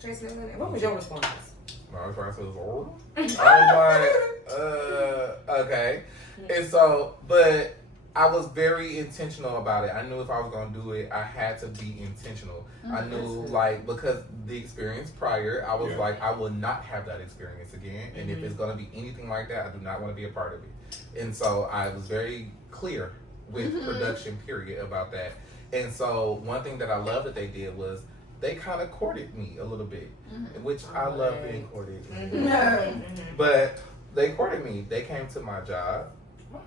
Jason, what was your response? My response was, oh. I was like, okay. And so, but I was very intentional about it. I knew if I was going to do it, I had to be intentional. I knew, like, because the experience prior, I was like, I will not have that experience again. And if it's going to be anything like that, I do not want to be a part of it. And so I was very clear with production, period, about that. And so one thing that I love that they did was they kind of courted me a little bit, which I love being courted. But they courted me. They came to my job.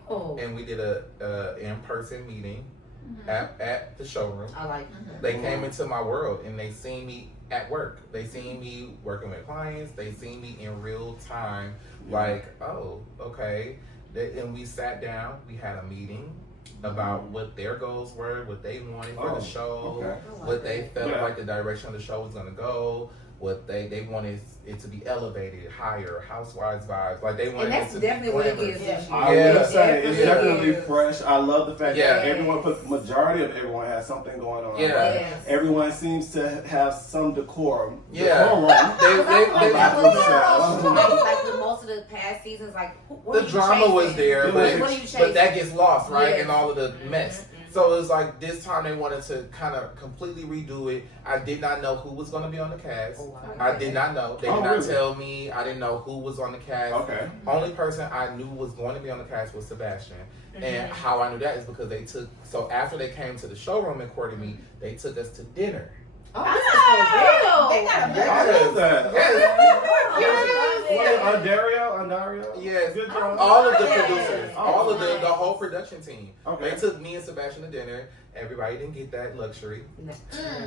Oh. And we did a in-person meeting at the showroom. I like that. They came into my world and they seen me at work. They seen me working with clients. They seen me in real time. Like, oh, okay. And we sat down. We had a meeting about what their goals were, what they wanted for the show, what they felt like the direction of the show was going to go. What they wanted it to be elevated, higher, Housewives vibes. Like they wanted. And that's definitely what it is. I would say it's definitely fresh. I love the fact that everyone, majority of everyone has something going on. Yeah. Right? Everyone seems to have some decorum. Yeah. Like with most of the past seasons, like the drama was there, but that gets lost, right, in all of the mess. So it was like this time they wanted to kind of completely redo it. I did not know who was going to be on the cast. I did not know. They did not tell me. I didn't know who was on the cast. Only person I knew was going to be on the cast was Sebastian. And how I knew that is because they took, so after they came to the showroom and courted me, they took us to dinner. Oh, this is for real. They got a Ondario? Yes. All of the producers. All of the whole production team. They took me and Sebastian to dinner. Everybody didn't get that luxury.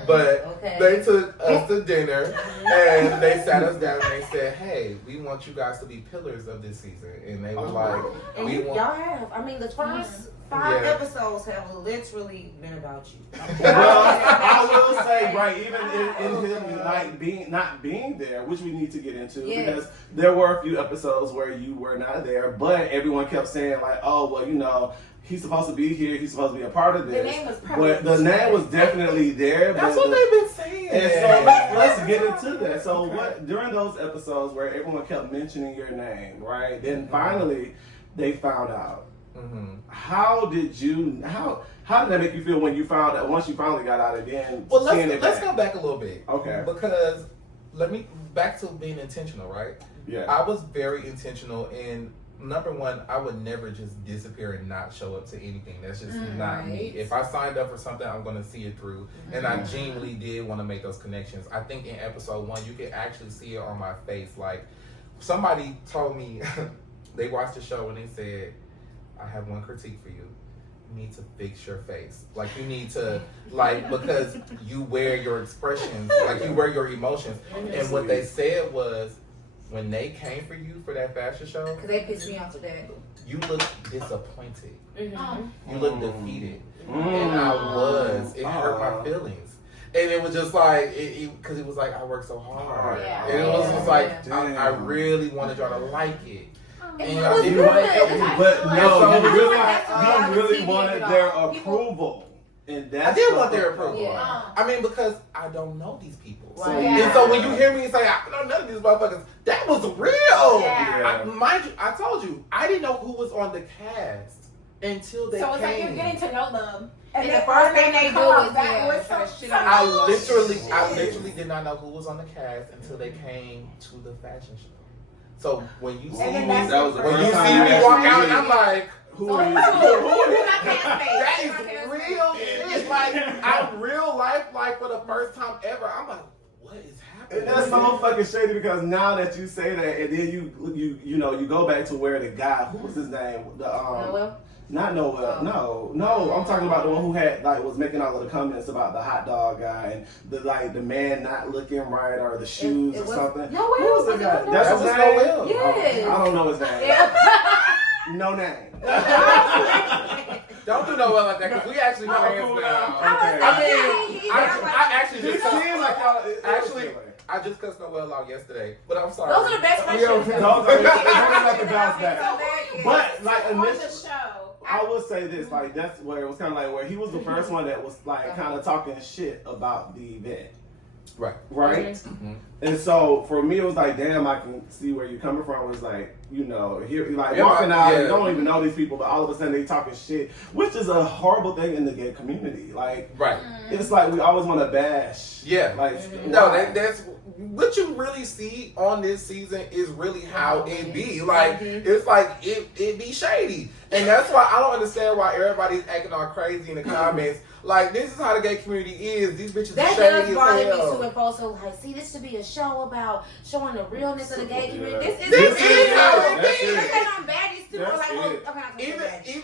But they took us to dinner and they sat us down and they said, hey, we want you guys to be pillars of this season. And they were like, y'all have. I mean, the first 5 episodes have literally been about you. Well, I will say, right, even in him like not being there, which we need to get into, because there were a few episodes where you were not there, but everyone kept saying like, oh, well, you know, he's supposed to be here. He's supposed to be a part of this. The name was perfect. But the name was definitely there. That's what they've been saying. And so let's get into that. So what during those episodes where everyone kept mentioning your name, right? Then finally they found out. How did that make you feel when you found out, once you finally got out and then let's go back a little bit. Okay. Because back to being intentional, right? Yeah. I was very intentional in number one, I would never just disappear and not show up to anything. That's just not me. If I signed up for something, I'm going to see it through. And I genuinely did want to make those connections. I think in episode 1, you could actually see it on my face. Like, somebody told me, they watched the show and they said, I have one critique for you. You need to fix your face. Like, you need to, like, because you wear your expressions, like, you wear your emotions. And what they said was, when they came for you for that fashion show, because they pissed me off today. You look disappointed. You look defeated. And I was. It hurt my feelings. And it was just like, because it was like, I worked so hard. And it was just like, I really wanted y'all to like it. And you really wanted their approval. And I did want their approval. Yeah. I mean, because I don't know these people. And so when you hear me say, I don't know none of these motherfuckers, that was real. Yeah. Mind you, I told you, I didn't know who was on the cast until they came. So it's like you're getting to know them. And the first thing they do is I literally did not know who was on the cast until they came to the fashion show. So when you see me walk out, and I'm like, who are you? That is real shit. Like, I'm real life, like, for the first time ever. I'm like, what is happening? And that's so fucking shady because now that you say that, and then you go back to where the guy, who was his name? Noel? Not Noel. No. I'm talking about the one who had was making all of the comments about the hot dog guy and the man not looking right or the shoes or something. Noel. Who was the guy? That's his name. Noel. Yes. I don't know his name. No name. Don't do Noel like that because we actually friends now. I actually just I just cussed Noel out yesterday, but I'm sorry. Those are the best questions. Those are like the bounce back. But like on the show. I will say this, like that's where it was kind of like where he was the first one that was like kind of talking shit about the event. Right. Mm-hmm. And so for me, it was like, damn, I can see where you're coming from. It was like, you know, here, like walking out, you don't even know these people, but all of a sudden they talking shit, which is a horrible thing in the gay community. Like, it's like we always want to bash. Yeah. Like, no, that's what you really see on this season is really how it be. Like, it's like it be shady, and that's why I don't understand why everybody's acting all crazy in the comments. Like, this is how the gay community is. These bitches that are shady does bother me as hell. too. And folks are like, see, this should be a show about showing the realness of the gay community. Yeah. This is how real. it is. Look at on Baddies too. That's Like, it. okay, I'm Even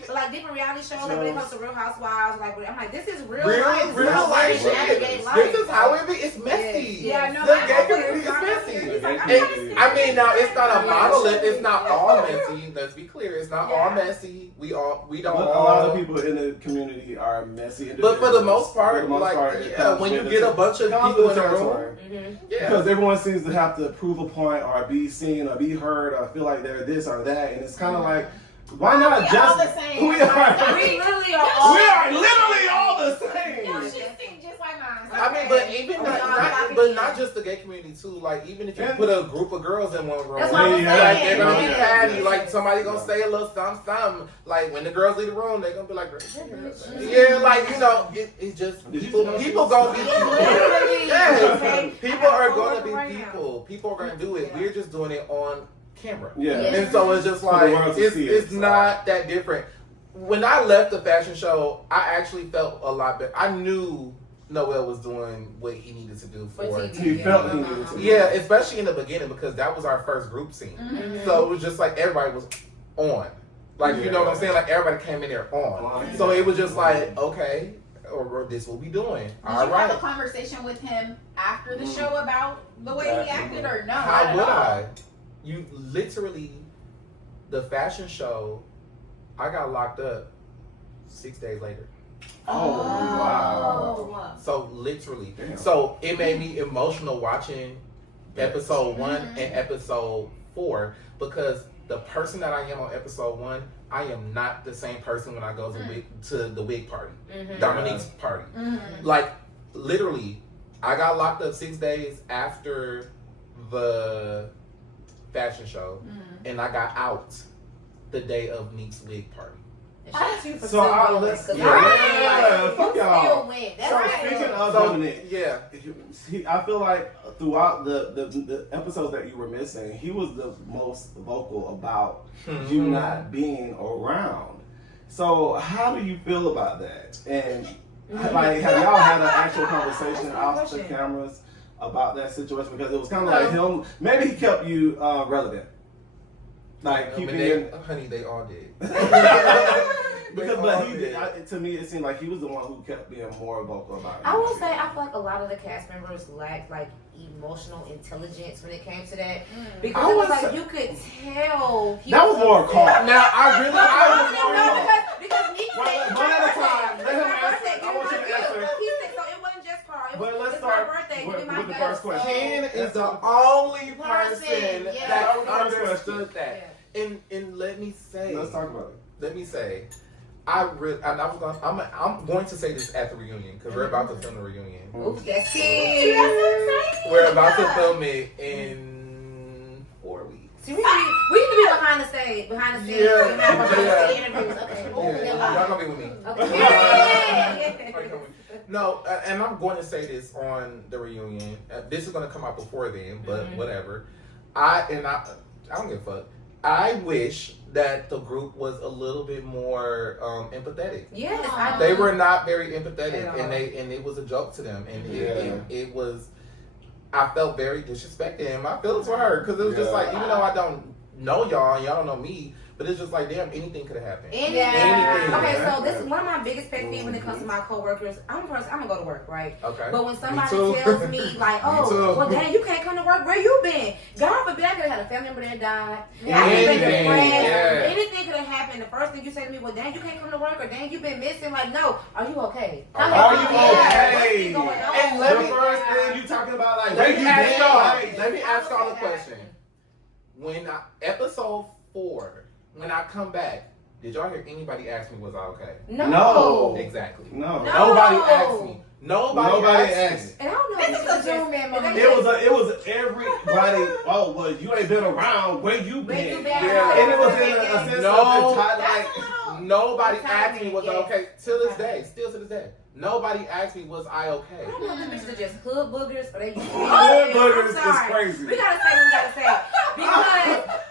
but like different reality shows, like when it comes to Real Housewives, like I'm like, this is real real life. This is life how shit. navigate life. This is how it be. It's messy. Yeah, no, the I gay know community is it's not messy. He's like, I'm And- trying to see I mean, now it's not a Yeah. monolith. It's not all messy. Let's be clear. It's not all messy. We don't. But all. a lot of people in the community are messy. But for the most part, For the most like, part, it yeah, comes when you with get the- a bunch of it comes people with in the a room, territory. yeah. Because everyone seems to have to prove a point or be seen or be heard or feel like they're this or that, and it's kind of like, why not We just all the same. We are. We literally are We all. are literally all the same. Yo, she think just like mine. I mean, but even Okay. not just the gay community too. Like, even if you Yeah. put a group of girls in one room, That's what I'm Yeah, like saying. they're gonna be Yeah. catty. Like somebody gonna say a little something. Like when the girls leave the room, they're gonna be like, yeah, like you know, it just Did you people know people she- gonna be Literally. yeah. Okay. People are Hold gonna be around. people. People are gonna do it. Yeah. We're just doing it on camera. Yeah. And so it's just For the like world to see it, it's so. not that different. When I left the fashion show, I actually felt a lot better. I knew Noel was doing what he needed to do for TV. He felt he needed to. yeah, especially in the beginning because that was our first group scene. So it was just like everybody was on. Like, you know what I'm saying? Like everybody came in there on. So it was just like, okay, or this will be doing. Did All you have a right. conversation with him after the show about the way he acted, or no? How not at would all? I? You literally, the fashion show, I got locked up 6 days later. Oh, wow. So literally, Damn. so it made me emotional watching episode 1 and episode 4 because the person that I am on episode 1, I am not the same person when I go to the wig party, Dominique's party. Like literally, I got locked up 6 days after the fashion show, and I got out the day of Neek's wig party. And shout out to you for So I still let's going, 'cause yeah, like, fuck you y'all. still win. That's So right. speaking of So, Dominic, yeah. I feel like throughout the episodes that you were missing, he was the most vocal about you not being around. So how do you feel about that? And like, have y'all had an actual conversation That's a off good the question. cameras about that situation? Because it was kind of like him. Maybe he kept you relevant, like keeping you. Honey, they all did. Because, but he did. To me, it seemed like he was the one who kept being more vocal about it. I will say, I feel like a lot of the cast members lacked like emotional intelligence when it came to that, because I it was would like say- you could tell he That was more upset. caught. Now I was Because Nick One said at a time. Let him answer. birthday. I want you to answer. He said so. It wasn't just Carl. It But was let's it's start my birthday. with Give me my the gift. first question. Ken is the only person yeah. that That was the first understood that. And let me say, Let's talk about it. let me say, I'm going to say this at the reunion because we're about to film the reunion. Oops, that's it. We're about to film it in 4 weeks. See, we need to be behind the scenes. Behind the scenes. Yeah. We have behind the Yeah. scenes interviews. Okay. Yeah, y'all gonna be with me. Okay. No, and I'm going to say this on the reunion. This is going to come out before then, but whatever. I don't give a fuck. I wish that the group was a little bit more empathetic. Yes, They were not very empathetic, At all. and it was a joke to them, and Yeah. it was. I felt very disrespected, and my feelings were hurt because it was just Yeah. like, even though I don't know y'all and y'all don't know me, but it's just like, damn, anything could have happened. Anything. Okay, Yeah. so this is one of my biggest pet peeves when it comes to my coworkers. I'm gonna go to work, right? Okay. But when somebody too. tells me like, Me oh, too. well, dang, you can't come to work. Where you been? God forbid, I could have had a family member that died. Yeah. I could have been Anything, depressed. yeah. Anything could have happened. The first thing you say to me, well, dang, you can't come to work, or dang, you been missing. Like, no, are you okay? Are you Yeah, okay? what's going on? And let The me- first thing you talking about, like, Let me ask y'all. Like, Let me ask y'all a that. question. When episode 4, when I come back, did y'all hear anybody ask me was I okay? No. No. Exactly. No. No. Nobody asked me Nobody asked. And I don't know. This is a Zoom in moment. It was everybody. Oh, well, you ain't been around. Where you been? Yeah. And it was in a sense of like. Nobody asked me was I okay. Till this day, still to this day. Nobody asked me was I okay. I don't know if the bitches are just hood boogers or they just Hood boogers is crazy. We gotta say what we gotta say.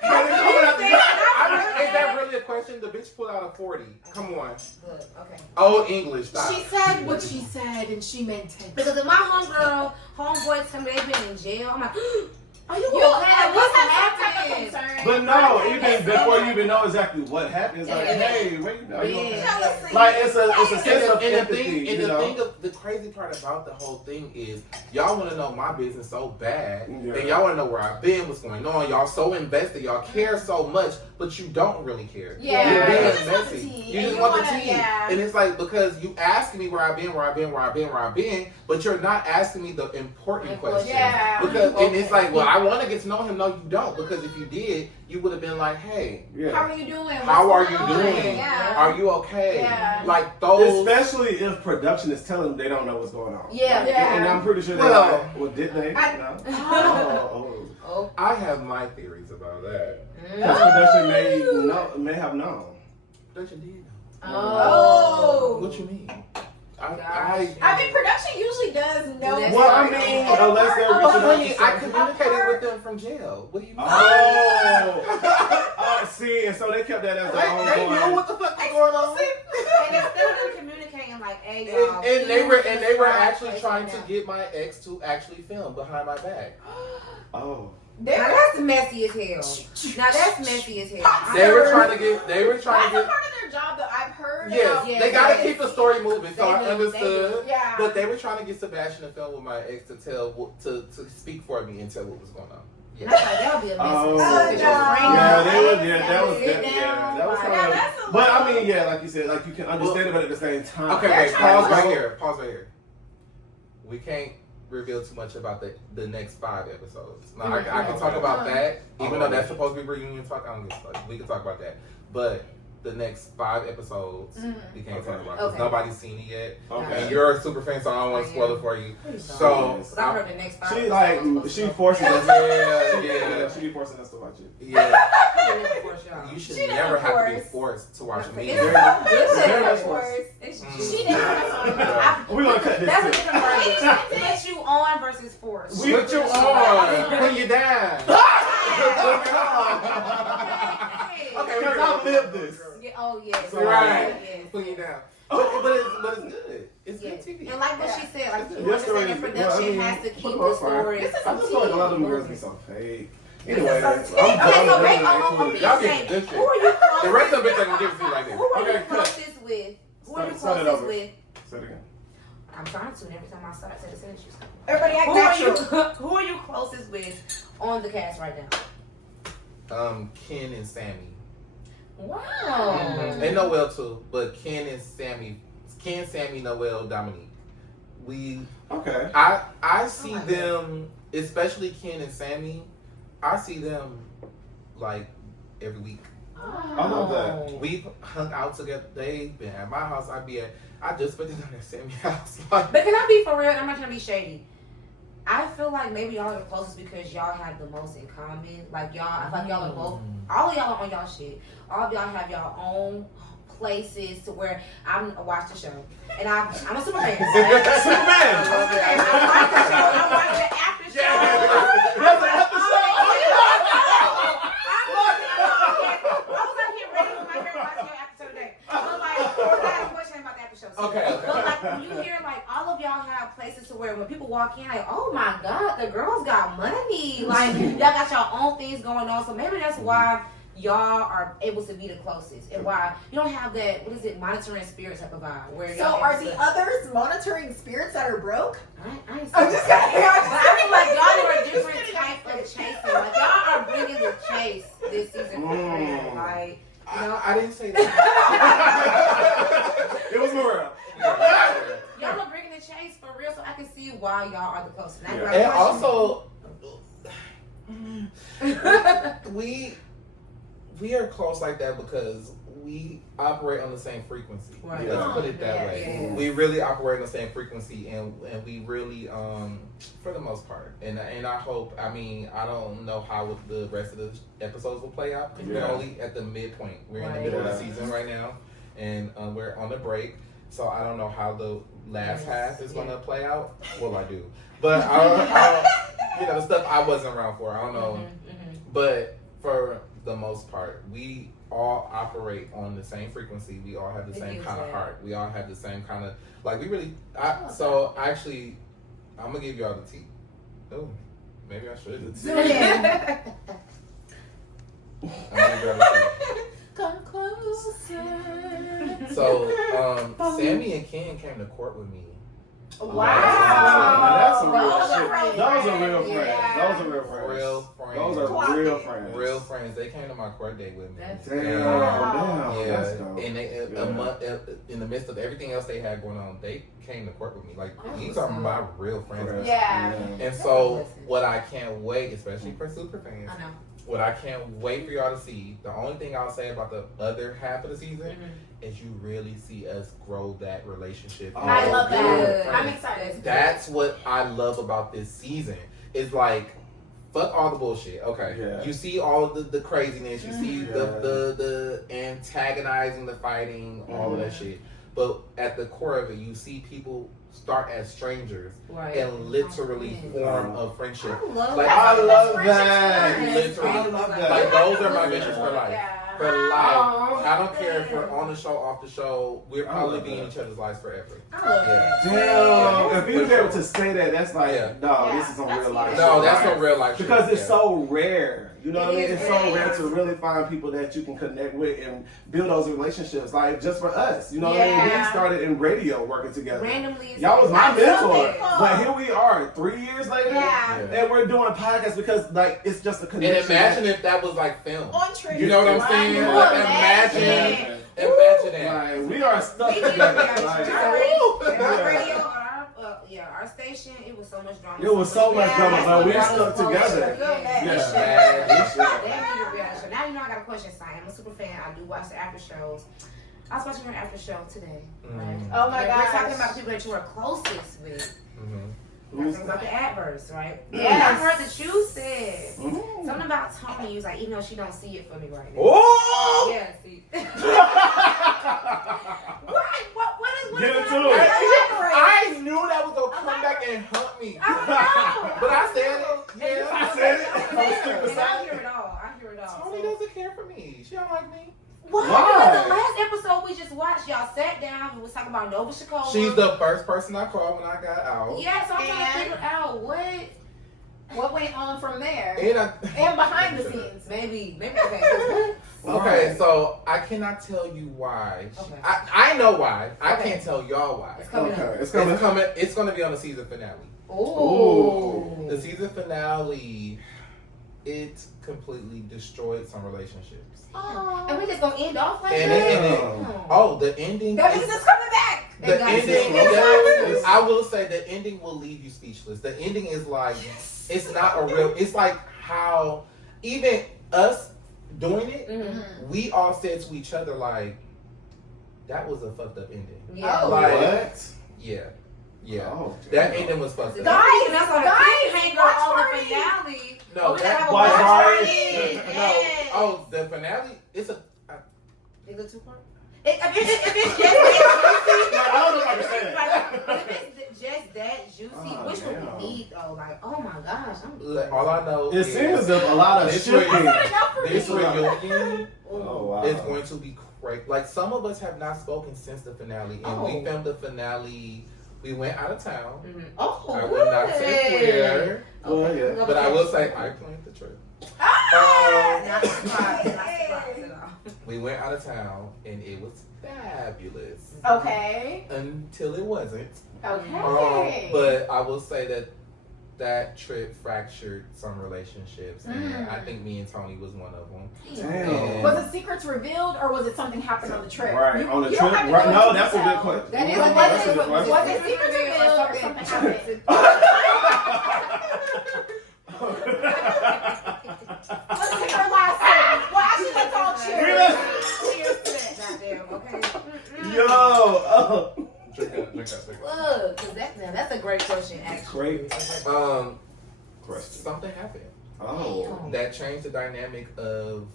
Because is that really a question? The bitch pulled out a 40. Come on. good, okay. Old English. Stop. She said what she said and she meant it. Because if my homeboys tell me they've been in jail, I'm like, are you You okay? What's happening? happening? But no, even before you even know exactly what happened, it's like, hey, where you know? Yeah. Like it's a sense of and empathy. the crazy part about the whole thing is y'all want to know my business so bad, Yeah. and y'all want to know where I've been, what's going on. Y'all so invested, y'all care so much, but you don't really care. Yeah. You're You being just want the messy. tea. You And just you want the wanna- tea, yeah. and it's like because you asking me where I've been, but you're not asking me the important questions. Yeah. Because and it's like, well, I want to get to know him. No, you don't, because if you did, you would have been like, hey. Yeah. How are you doing? How are What's you going on? doing? Yeah. Are you okay? Yeah. Like those. Especially if production is telling them they don't know what's going on. Yeah. Like, Yeah. And I'm pretty sure they Well, like, well, did they? No. Oh. I have my theories about that. Because production may have known. Production did. Oh. What you mean? I mean, production usually does know. Well, I mean, unless they're reaching out to I communicated with them from jail. What do you mean? See, and so they kept that as their own They knew what the fuck was going on. And instead of them communicating like, hey, y'all. And they were actually trying to get my ex to actually film behind my back. Oh. Now that's messy as hell. Now that's messy as hell. They were trying to get. That's a part of their job that I've heard. Yes, Yeah, they gotta yeah. keep the story moving, so I They do, understood. Yeah. But they were trying to get Sebastian to film with my ex to to speak for me and tell what was going on. And I was like, that would be a messy Oh. because your friend. Yeah, that was Sit that. down, Yeah, that was like, kind of. that's a But I little- mean, yeah, like you said, like you can understand it, but at the same time. Okay, They're wait, trying pause to- right here. Pause right here. We can't reveal too much about the next 5 episodes. Now, I can talk about that, even though that's supposed to be reunion talk. I don't give a fuck. We can talk about that, but the next 5 episodes we can't talk about because Okay. nobody's seen it yet. Okay. And you're a super fan, so I don't want to spoil it for you. So, So I heard the next 5 She like episodes. she forces us. Yeah. She be forcing us to watch it. Yeah, You you should She never didn't have to be force. forced to watch me. It's Very- so very much good. forced. It's Mm. She didn't. We're gonna cut this. That's a too. different version. Put you on versus force. Put you on, put you down. Okay, we're gonna live this. Yeah, oh yes. Right. Yes. Put you down. But it's good. It's Yes. good TV. And like what she said, like you Your story understand the is- production well, I mean, has to for keep the the most part. story. This is I just feel like a lot of them girls be so fake. Anyway, This is I'm so done. Okay, so I'm wait, done I'm with Y'all that. get this shit. Who are you closest? The rest of it ain't gonna give it to you like this. Who are you Okay, cut. closest with? Who are you Start it closest over. with? Say it again. I'm trying to, and every time I start to the sentence, you stop. Everybody act Who are natural. you? Who are you closest with on the cast right now? Ken and Sammy. Wow. And Noel too, but Ken, Sammy, Noel, Dominique. Okay. I see like them, especially Ken and Sammy. I see them like every week. I love that. We've hung out together. They've been at my house. I just spent the night at Sammy's house. Like, But can I be for real? I'm not trying to be shady. I feel like maybe y'all are the closest because y'all have the most in common. Like y'all, I feel like y'all are both. All of y'all are on y'all shit. All of y'all have y'all own places to where I watch the show, and I'm a super fan. Superman. I watch the show. I watch the after show. That's an episode. I was out here ready for my hair watching your after show today. But like, I got a question about the after show. Okay. But like, when you hear like all of y'all have places to where when people walk in, like, oh my God, the girls got money. Like, y'all got your own things going on. So maybe that's why y'all are able to be the closest, and why you don't have that, what is it, monitoring spirit type of vibe. Where So y'all are able the to- others monitoring spirits that are broke? I ain't I'm just kidding. But I feel like y'all are a different type of chasing. Like y'all are bringing the chase this season for real. Like, you know, I didn't say that. It was Morel. y'all are bringing the chase for real, so I can see why y'all are the closest. Now, Yeah. And also, we are close like that because we operate on the same frequency. Right. Let's put it that Yeah, way. yeah. We really operate on the same frequency, and we really, for the most part, and I hope. I mean, I don't know how the rest of the episodes will play out because we're only at the midpoint. We're in the middle of the season right now, and we're on the break. So I don't know how the last half is gonna play out. Well, I do, but I don't, the stuff I wasn't around for. I don't know, but for the most part, we all operate on the same frequency. We all have the same kind of heart. We all have the same kind of we really. So actually, I'm gonna give y'all the tea. Oh, maybe I should. I'm gonna give y'all the tea. Come closer. So, Sammy and Ken came to court with me. Wow. That's a real Those shit. are friends. Those are real friends. Yeah. Those are real friends. Real friends. Those are real friends. Real friends. They came to my court date with me. Damn. Yeah, That's dope. and they, a month in the midst of everything else they had going on, they came to court with me. Like these are my real friends. Yeah. And so, what I can't wait, especially for super fans, I know. what I can't wait for y'all to see, the only thing I'll say about the other half of the season is you really see us grow that relationship. I love that. Good. I'm excited. That's what I love about this season. It's like, fuck all the bullshit. Okay. Yeah. You see all the craziness, you see the antagonizing, the fighting, all of that shit. But at the core of it, you see people start as strangers and literally form a friendship. I love Like, that. I love that. Literally. I love that. Like, those are my missions for life. Yeah. For life. I don't care if we're on the show, off the show. We're probably be in each other's lives forever. I love that. Damn. If you were able to say that, that's like, no, Yeah. this is on real life. No, that's a real life shit. Because it's so rare. You know what I mean? It It's is. so rare to really find people that you can connect with and build those relationships. Like, just for us. You know what I mean? We started in radio working together. Randomly. Y'all was my I love mentor. it. But here we are, 3 years later. Yeah. And we're doing podcasts because, like, it's just a And connection. imagine if that was like film. On trip. You know what I'm saying? Wow. Like, Imagine. imagine that. Like, we are stuck We did together. reality Like, show. Our radio, our station, it was so much drama. it was so much drama, but we Yeah. stuck together. Yeah. Yeah. Now you know I got a question, Si. I'm a super fan. I do watch the after shows. I was watching your after show today. Right? Oh my We're gosh. talking about people that you are closest with. Who's Talking about the adverse, right? Yes. I heard that you said Mhm. something about Tony. You was like, even though she don't see it for me right now. Oh! Yeah, see. What Get is into that? it. I knew that was gonna come back and hunt me. But I said it. Yeah, I said it. And I hear it all. Tony doesn't care for me. She don't like me. What? Why? Because the last episode we just watched, y'all sat down and was talking about Nova Chicago. She's the first person I called when I got out. Yeah, so I'm trying to figure out What went on from there? And behind the scenes. maybe okay. Okay, so I cannot tell you why. Okay. I know why. I Okay. can't tell y'all why. It's coming Okay, up. it's coming. It's gonna be on the season finale. Ooh. The season finale, it completely destroyed some relationships. And we just gonna end off like And that? the ending. That means it's coming back. The ending. I will say the ending will leave you speechless. The ending is like, it's not a real. It's like how even us doing it, we all said to each other like, that was a fucked up ending. Yeah. Like, What? Yeah. Oh, That damn. ending was fucked up. Guys, that's on the Guys, cliffhanger watch on the party. finale. No, we that- gotta have a Watch watch party. party. No. Yes. Oh, the finale. It's a. Is it 2 part? If it's just that I don't know if I can say juicy, that. but if it's just that juicy, Oh, which damn. would we need though? Like, oh my gosh, All I know It is seems as if a lot of This shifting. this reunion Oh, wow. is going to be great. Like some of us have not spoken since the finale, and we filmed the finale. We went out of town. Oh, I will not say where, Well, yeah. but I will say I planned the trip. Not surprised at all. We went out of town, and it was fabulous Okay. until it wasn't. Okay. But I will say that trip fractured some relationships, and I think me and Tony was one of them. Damn. Was it secrets revealed or was it something happened on the trip? Right, on the you trip. don't have to Right. go No, into that's a good detail. question. That is No, a that's good good question. Was question. it secrets revealed or something happened? Let's take our last sip. Well, actually, let's all cheers. Cheers to that. Something happened. Oh. That changed the dynamic of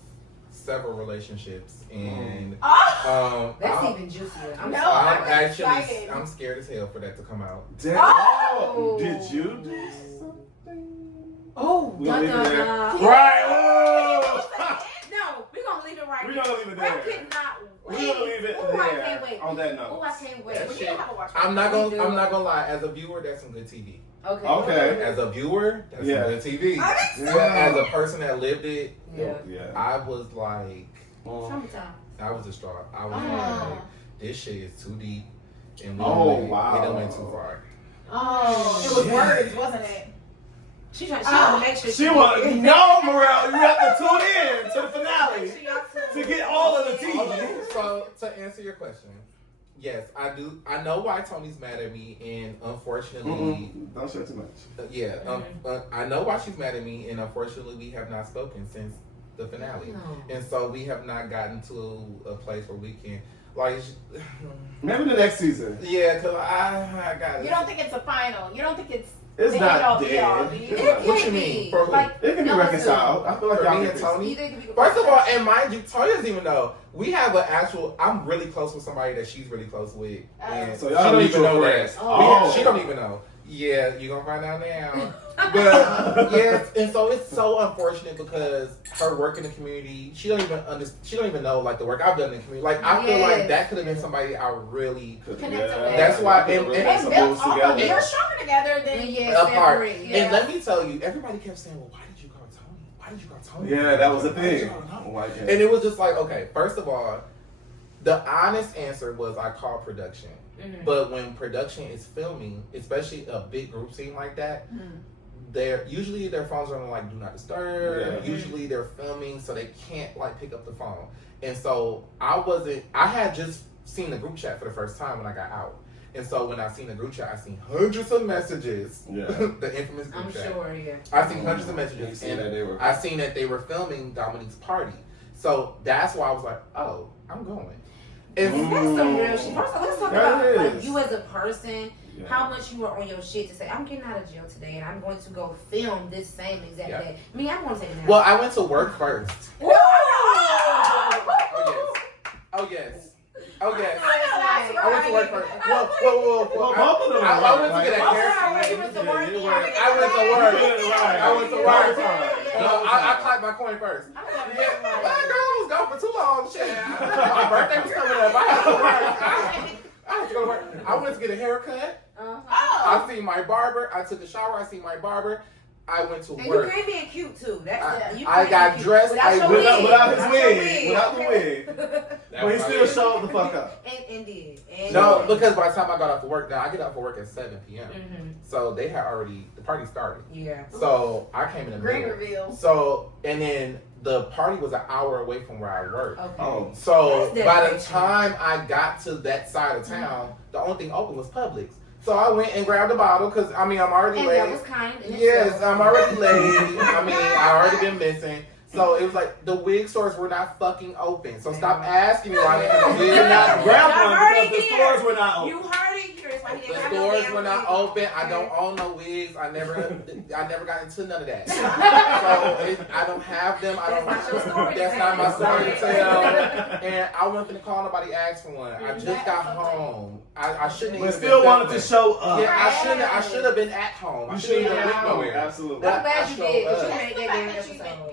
several relationships, and That's even juicier. I'm I'm scared as hell for that to come out. Damn. Oh. Did you do something? Oh, We're gonna leave it there. Right. Oh. No, we're gonna leave it right We're there. gonna leave it there. I cannot wait. We're gonna leave it there. I can't wait. On that note. Oh, I can't wait. That We shit, need to have a watch I'm not party. gonna lie. As a viewer, that's some good TV. Okay. As a viewer, that's some good TV. Yeah. As a person that lived it, Yeah. I was like, Summertime. I was distraught. I was like, this shit is too deep, and we wow. done went too far. Oh, it was words, wasn't it? She want to make sure she want no, Morel. You have to tune in to the finale to get all of the tea. So to answer your question, yes, I do. I know why Tony's mad at me, and unfortunately, don't say too much. I know why she's mad at me, and unfortunately, we have not spoken since the finale, and so we have not gotten to a place where we can like. Maybe the next season. Yeah, because I got it. You don't think it's a final? You don't think it's not dead. What you mean? For who? It can be reconciled. I feel like for me and Tony. First of all, and mind you, Tony doesn't even know. We have an actual. I'm really close with somebody that she's really close with, and so she y'all don't even know friends. that. She don't even know. Yeah, you're gonna find out now. But yes, and so it's so unfortunate because her work in the community, she don't even know like the work I've done in the community. Like I feel like that could have been somebody I really connected with. That's why and built off of it. You're stronger together than apart. And let me tell you, everybody kept saying, "Well, why did you call Tony? Why did you call Tony?" Yeah, that was the thing. And it was just like, okay, first of all, the honest answer was I called production. But when production is filming, especially a big group scene like that, usually their phones are on like do not disturb. Yeah. Usually they're filming, so they can't like pick up the phone. And so I had just seen the group chat for the first time when I got out. And so when I seen the group chat, I seen hundreds of messages. Yeah. The infamous group chat. I'm sure, yeah. I seen hundreds of messages, and I seen that they were filming Dominique's party. So that's why I was like, oh, I'm going. That's some real shit. First of all, let's talk about like you as a person, how much you are on your shit to say, I'm getting out of jail today and I'm going to go film this same exact day. I mean, I'm going to take it out. Well, I went to work first. Oh, yes. I went to work first. Whoa. Both of them. I went to get a haircut. You went to work. I went to work. I clapped my coin first. My girl was gone for too long. Shit. My birthday was coming up. I had to go to work. I went to get a haircut. I seen my barber. I took a shower. I seen my barber. I went to and work. You came being cute too. I got dressed without his wig. Without the wig. But he still showed the fuck up. And did. No, because by the time I got off of work, now I get off of work at 7 p.m. So they had the party started. Yeah. So I came in the Great middle. reveal. So, and then the party was an hour away from where I work. Okay. Oh. So by the time I got to that side of town, the only thing open was Publix. So I went and grabbed a bottle because, I'm already late. That was kind. Yes, I'm already late. I already been missing. So it was like the wig stores were not fucking open. So stop asking me why the wig not grab one because the stores were not open. You heard it here. The stores were not open. I don't own no wigs. I never got into none of that. So I don't have them. That's not my story to tell. And I wasn't gonna call nobody ask for one. I just got home. I shouldn't. But still wanted to show up. Yeah, I should have been at home. I shouldn't have went nowhere. Absolutely. I'm glad you did. You made that damn episode.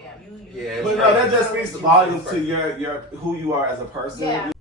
Yeah, but no, that just speaks volumes to your who you are as a person. Yeah.